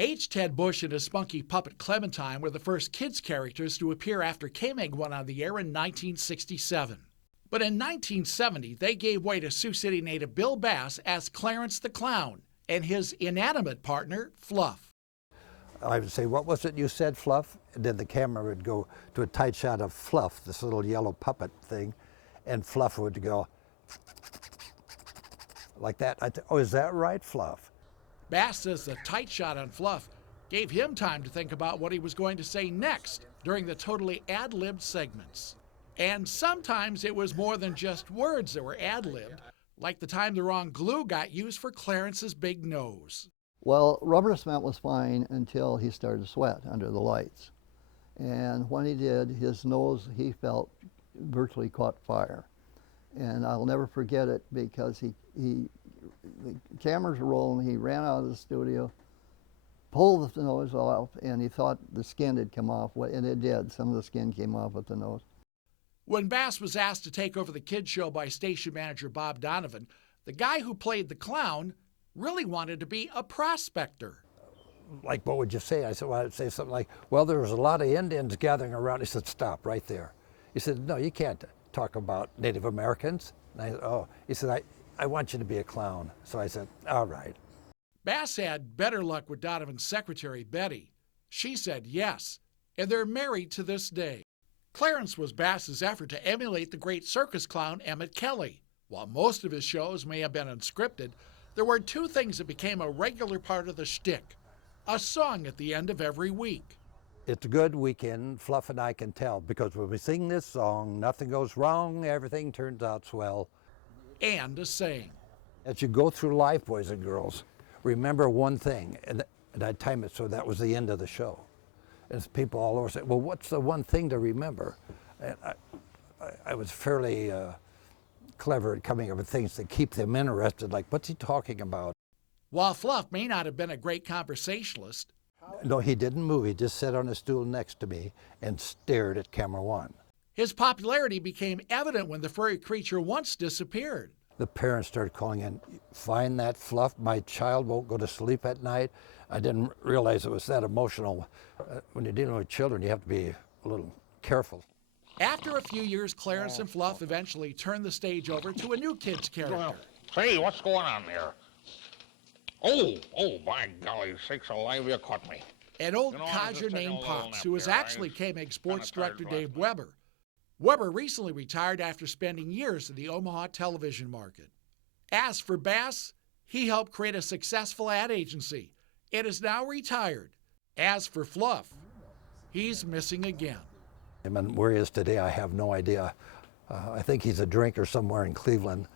H. Ted Bush and his spunky puppet Clementine were the first kids' characters to appear after KMEG went on the air in 1967. But in 1970, they gave way to Sioux City native Bill Bass as Klarence the Klown and his inanimate partner, Fluff. I would say, "What was it you said, Fluff?" And then the camera would go to a tight shot of Fluff, this little yellow puppet thing, and Fluff would go like that. Oh, is that right, Fluff? Bass says the tight shot on Fluff gave him time to think about what he was going to say next during the totally ad-libbed segments. And sometimes it was more than just words that were ad-libbed, like the time the wrong glue got used for Clarence's big nose. Well, rubber cement was fine until he started to sweat under the lights. And when he did, his nose, he felt, virtually caught fire. And I'll never forget it because the cameras were rolling, he ran out of the studio, pulled the nose off, and he thought the skin had come off, and it did. Some of the skin came off with the nose. When Bass was asked to take over the kids show by station manager Bob Donovan, the guy who played the clown really wanted to be a prospector. Like, what would you say? I said, well, I'd say something like, "Well, there was a lot of Indians gathering around." He said, "Stop right there." He said, "No, you can't talk about Native Americans." And I said, "Oh." He said, I want you to be a clown." So I said, "All right." Bass had better luck with Donovan's secretary, Betty. She said yes, and they're married to this day. Klarence was Bass's effort to emulate the great circus clown Emmett Kelly. While most of his shows may have been unscripted, there were two things that became a regular part of the shtick: a song at the end of every week. It's a good weekend, Fluff and I can tell, because when we sing this song, nothing goes wrong, everything turns out swell. And a saying. As you go through life, boys and girls, remember one thing, and I time it so that was the end of the show. And people all over say, "Well, what's the one thing to remember?" And I was fairly clever at coming up with things to keep them interested, like, what's he talking about? While Fluff may not have been a great conversationalist, No, he didn't move. He just sat on a stool next to me and stared at camera one. his popularity became evident when the furry creature once disappeared. The parents started calling in, "Find that Fluff. My child won't go to sleep at night." I didn't realize it was that emotional. When you're dealing with children, you have to be a little careful. After a few years, Klarence and Fluff eventually turned the stage over to a new kid's character. Hey, what's going on there? Oh, by golly sakes alive, you caught me. An old I was just codger taking a named little Pops, nap who was here. actually I KMEG sports kinda tired director last Dave night. Weber. Weber recently retired after spending years in the Omaha television market. As for Bass, he helped create a successful ad agency and is now retired. As for Fluff, he's missing again. And where he is today, I have no idea. I think he's a drinker somewhere in Cleveland.